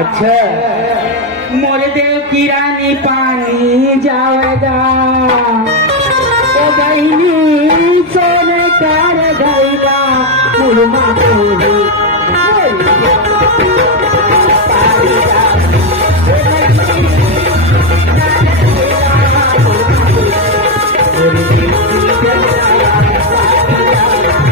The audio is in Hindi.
अच्छा मोरे देव की रानी पानी जाएगा ओ बहनी सोने कर गईगा मुर्मा